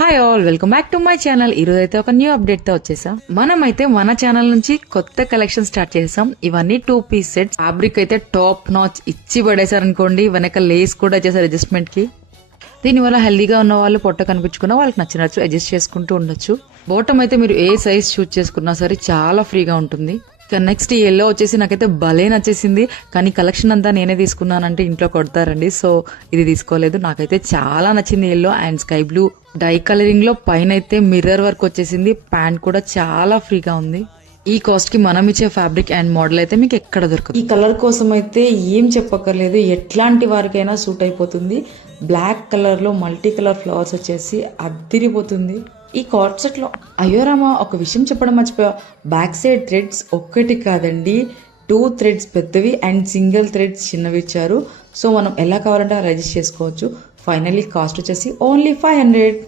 Hi all, welcome back to my channel. ఈ రోజు అయితే ఒక న్యూ అప్డేట్ తో వచ్చేసాం. మనమైతే మన ఛానల్ నుంచి కొత్త కలెక్షన్ స్టార్ట్ చేసాం. ఇవన్నీ 2 పీస్ సెట్స్. ఫ్యాబ్రిక్ అయితే టాప్ నాచ్ ఇచ్చి పడేశారు అనుకోండి. వెనక లేస్ కూడా చేశారు అడ్జస్ట్మెంట్ కి. దీనివల్ల హెల్దీగా ఉన్న వాళ్ళు పొట్ట కనిపించుకున్న వాళ్ళకి నచ్చినట్టు అడ్జస్ట్ చేసుకుంటూ ఉండొచ్చు. బాటమ్ అయితే మీరు ఏ సైజ్ చూస్ చేసుకున్నా సరే చాలా ఫ్రీగా ఉంటుంది. ఇక నెక్స్ట్ ఈ ఎల్లో వచ్చేసి నాకైతే భలే నచ్చేసింది. కానీ కలెక్షన్ అంతా నేనే తీసుకున్నానంటే ఇంట్లో కొడతారండి, సో ఇది తీసుకోలేదు. నాకైతే చాలా నచ్చింది yellow and sky blue dye colouring లో. పైన అయితే మిర్రర్ వర్క్ వచ్చేసింది. ప్యాంట్ కూడా చాలా ఫ్రీగా ఉంది. ఈ కాస్ట్ కి మనం ఇచ్చే ఫ్యాబ్రిక్ అండ్ మోడల్ అయితే మీకు ఎక్కడ దొరకదు. ఈ కలర్ కోసం అయితే ఏం చెప్పక్కర్లేదు, ఎట్లాంటి వారికైనా సూట్ అయిపోతుంది. బ్లాక్ కలర్ లో మల్టీ కలర్ ఫ్లవర్స్ వచ్చేసి అద్దిరిపోతుంది. ఈ కార్డ్ సెట్ లో అయ్యో రామా, ఒక విషయం చెప్పడం మర్చిపోయా. బ్యాక్ సైడ్ థ్రెడ్స్ ఒక్కటి కాదండి, 2 థ్రెడ్స్ పెద్దవి అండ్ సింగిల్ థ్రెడ్స్ చిన్నవి ఇచ్చారు. సో మనం ఎలా కావాలంటే అలా అడ్జస్ట్ చేసుకోవచ్చు. ఫైనల్లీ కాస్ట్ వచ్చేసి ఓన్లీ 500.